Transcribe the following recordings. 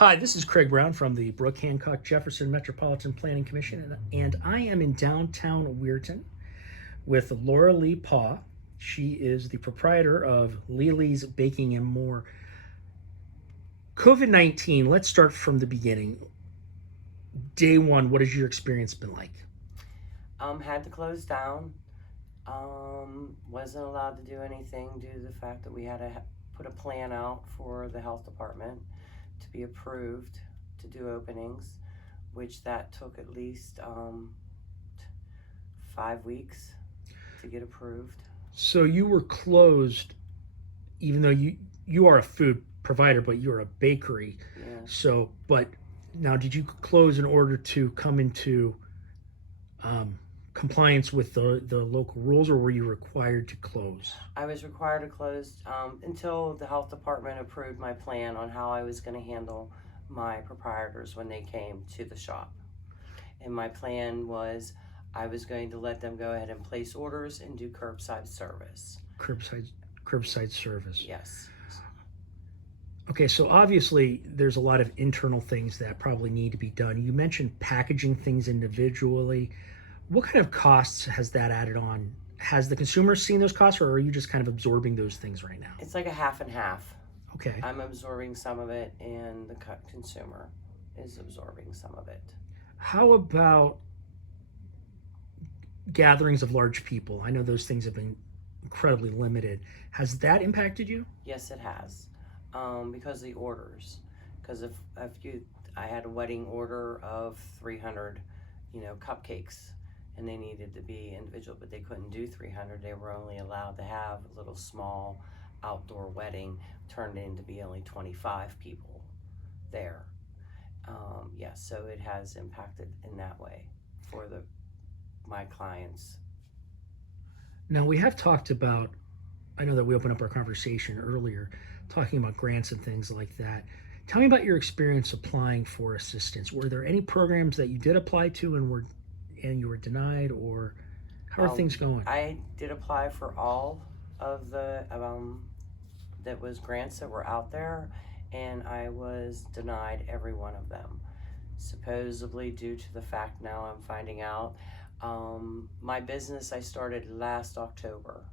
Hi, this is Craig Brown from the Brooke Hancock Jefferson Metropolitan Planning Commission, and I am in downtown Weirton with Loralea Paugh. She is the proprietor of Lee's Baking and More. COVID-19, let's start from the beginning. Day one, what has your experience been like? Had to close down. Wasn't allowed to do anything due to the fact that we had to put a plan out for the health department to be approved to do openings, which that took at least 5 weeks to get approved. So you were closed, even though you are a food provider, but you're a bakery. Yeah. But now, did you close in order to come into um, compliance with the local rules, or were you required to close? I was required to close until the health department approved my plan on how I was going to handle my proprietors when they came to the shop. And my plan was I was going to let them go ahead and place orders and do curbside service. Curbside service. Yes. Okay, so obviously there's a lot of internal things that probably need to be done. You mentioned packaging things individually. What kind of costs has that added on? Has the consumer seen those costs, or are you just kind of absorbing those things right now? It's like a half and half. Okay. I'm absorbing some of it, and the consumer is absorbing some of it. How about gatherings of large people? I know those things have been incredibly limited. Has that impacted you? Yes, it has, because of the orders. Because if I had a wedding order of 300, cupcakes, and they needed to be individual, but they couldn't do 300. They were only allowed to have a little small outdoor wedding, turned in to be only 25 people there. Yes, so it has impacted in that way for my clients. Now, we have talked about, I know that we opened up our conversation earlier talking about grants and things like that. Tell me about your experience applying for assistance. Were there any programs that you did apply to and you were denied, or how are things going? I did apply for all of the that was grants that were out there, and I was denied every one of them, supposedly due to the fact now I'm finding out. My business I started last October,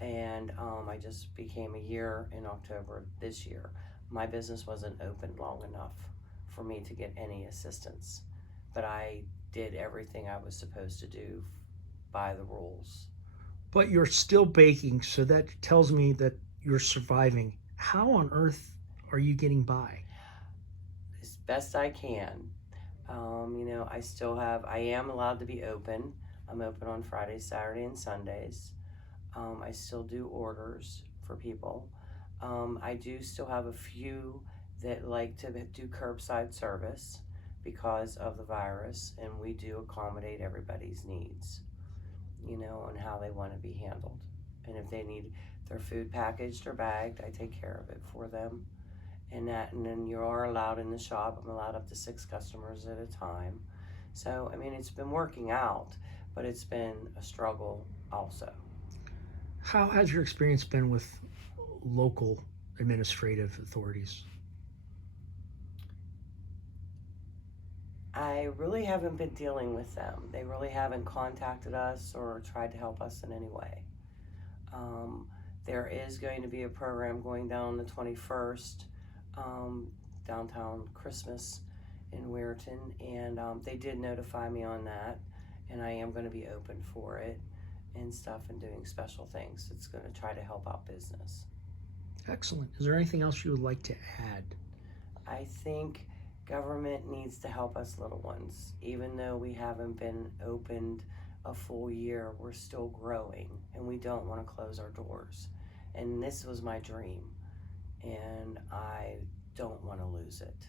and I just became a year in October this year. My business wasn't open long enough for me to get any assistance, but I did everything I was supposed to do by the rules. But you're still baking, so that tells me that you're surviving. How on earth are you getting by? As best I can. I am allowed to be open. I'm open on Fridays, Saturday, and Sundays. I still do orders for people. I do still have a few that like to do curbside service because of the virus, and we do accommodate everybody's needs, and how they want to be handled. And if they need their food packaged or bagged, I take care of it for them. And then you are allowed in the shop. I'm allowed up to 6 customers at a time. So, it's been working out, but it's been a struggle also. How has your experience been with local administrative authorities? I really haven't been dealing with them. They really haven't contacted us or tried to help us in any way. There is going to be a program going down the 21st, downtown Christmas in Weirton, and they did notify me on that, and I am going to be open for it and stuff and doing special things. It's going to try to help out business. Excellent. Is there anything else you would like to add? I think government needs to help us little ones. Even though we haven't been opened a full year, we're still growing, and we don't want to close our doors. And this was my dream, and I don't want to lose it.